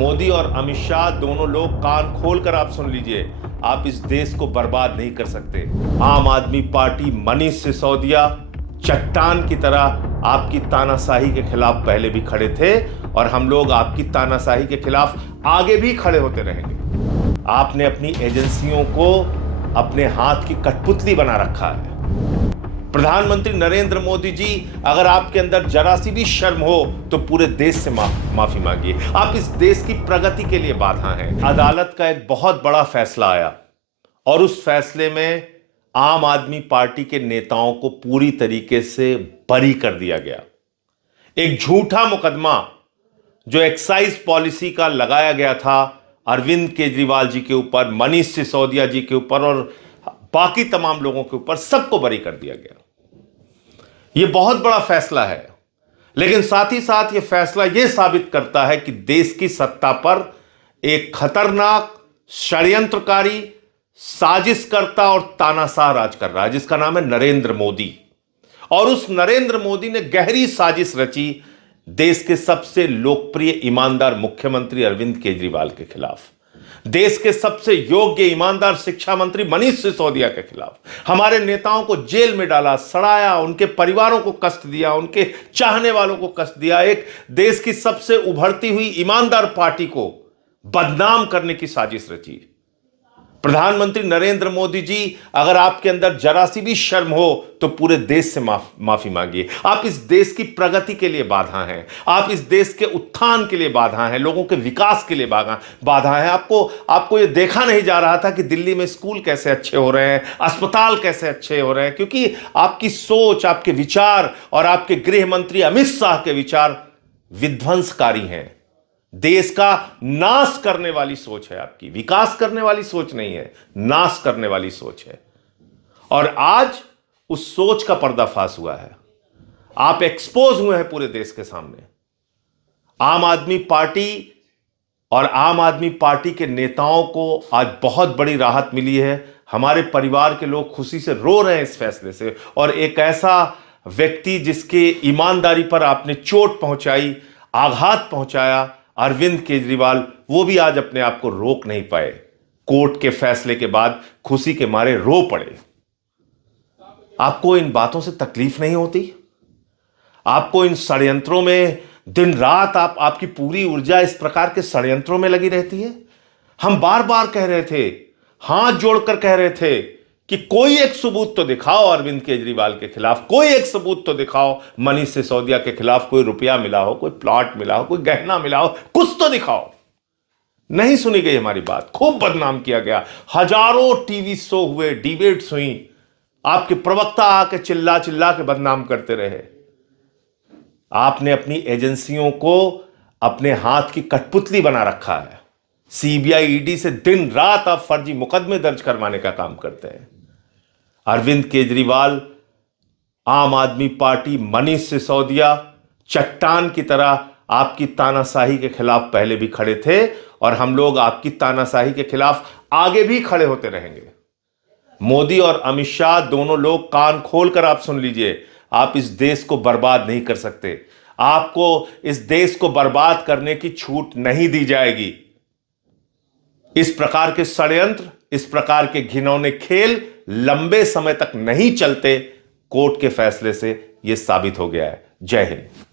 मोदी और अमित शाह दोनों लोग कान खोलकर आप सुन लीजिए, आप इस देश को बर्बाद नहीं कर सकते। आम आदमी पार्टी मनीष सिसोदिया चट्टान की तरह आपकी तानाशाही के खिलाफ पहले भी खड़े थे और हम लोग आपकी तानाशाही के खिलाफ आगे भी खड़े होते रहेंगे। आपने अपनी एजेंसियों को अपने हाथ की कठपुतली बना रखा है। प्रधानमंत्री नरेंद्र मोदी जी, अगर आपके अंदर जरा सी भी शर्म हो तो पूरे देश से माफी मांगिए। आप इस देश की प्रगति के लिए बाधा हैं। अदालत का एक बहुत बड़ा फैसला आया और उस फैसले में आम आदमी पार्टी के नेताओं को पूरी तरीके से बरी कर दिया गया। एक झूठा मुकदमा जो एक्साइज पॉलिसी का लगाया गया था अरविंद केजरीवाल जी के ऊपर, मनीष सिसोदिया जी के ऊपर और बाकी तमाम लोगों के ऊपर, सबको बरी कर दिया गया। यह बहुत बड़ा फैसला है, लेकिन साथ ही साथ यह फैसला यह साबित करता है कि देश की सत्ता पर एक खतरनाक षड्यंत्रकारी, साजिशकर्ता और तानाशाह राज कर रहा है, जिसका नाम है नरेंद्र मोदी। और उस नरेंद्र मोदी ने गहरी साजिश रची देश के सबसे लोकप्रिय ईमानदार मुख्यमंत्री अरविंद केजरीवाल के खिलाफ, देश के सबसे योग्य ईमानदार शिक्षा मंत्री मनीष सिसोदिया के खिलाफ। हमारे नेताओं को जेल में डाला, सड़ाया, उनके परिवारों को कष्ट दिया, उनके चाहने वालों को कष्ट दिया। एक देश की सबसे उभरती हुई ईमानदार पार्टी को बदनाम करने की साजिश रची। प्रधानमंत्री नरेंद्र मोदी जी, अगर आपके अंदर जरा सी भी शर्म हो तो पूरे देश से माफी मांगिए। आप इस देश की प्रगति के लिए बाधा हैं, आप इस देश के उत्थान के लिए बाधा हैं, लोगों के विकास के लिए बाधा हैं। आपको यह देखा नहीं जा रहा था कि दिल्ली में स्कूल कैसे अच्छे हो रहे हैं, अस्पताल कैसे अच्छे हो रहे हैं, क्योंकि आपकी सोच, आपके विचार और आपके गृह मंत्री अमित शाह के विचार विध्वंसकारी हैं। देश का नाश करने वाली सोच है आपकी, विकास करने वाली सोच नहीं है, नाश करने वाली सोच है। और आज उस सोच का पर्दाफाश हुआ है, आप एक्सपोज हुए हैं पूरे देश के सामने। आम आदमी पार्टी और आम आदमी पार्टी के नेताओं को आज बहुत बड़ी राहत मिली है। हमारे परिवार के लोग खुशी से रो रहे हैं इस फैसले से। और एक ऐसा व्यक्ति जिसके ईमानदारी पर आपने चोट पहुंचाई, आघात पहुंचाया, अरविंद केजरीवाल, वो भी आज अपने आप को रोक नहीं पाए। कोर्ट के फैसले के बाद खुशी के मारे रो पड़े। आपको इन बातों से तकलीफ नहीं होती? आपको इन षड्यंत्रों में दिन रात आपकी पूरी ऊर्जा इस प्रकार के षड्यंत्रों में लगी रहती है? हम बार बार कह रहे थे, हाथ जोड़कर कह रहे थे कि कोई एक सबूत तो दिखाओ अरविंद केजरीवाल के खिलाफ, कोई एक सबूत तो दिखाओ मनीष सिसोदिया के खिलाफ, कोई रुपया मिला हो, कोई प्लॉट मिला हो, कोई गहना मिला हो, कुछ तो दिखाओ। नहीं सुनी गई हमारी बात, खूब बदनाम किया गया। हजारों टीवी शो हुए, डिबेट्स हुई, आपके प्रवक्ता आके चिल्ला चिल्ला के बदनाम करते रहे। आपने अपनी एजेंसियों को अपने हाथ की कठपुतली बना रखा है। सीबीआई, ईडी से दिन रात आप फर्जी मुकदमे दर्ज करवाने का काम करते हैं। अरविंद केजरीवाल, आम आदमी पार्टी, मनीष सिसोदिया चट्टान की तरह आपकी तानाशाही के खिलाफ पहले भी खड़े थे और हम लोग आपकी तानाशाही के खिलाफ आगे भी खड़े होते रहेंगे। मोदी और अमित शाह दोनों लोग कान खोलकर आप सुन लीजिए, आप इस देश को बर्बाद नहीं कर सकते। आपको इस देश को बर्बाद करने की छूट नहीं दी जाएगी। इस प्रकार के षड्यंत्र, इस प्रकार के घिनौने खेल लंबे समय तक नहीं चलते। कोर्ट के फैसले से यह साबित हो गया है। जय हिंद।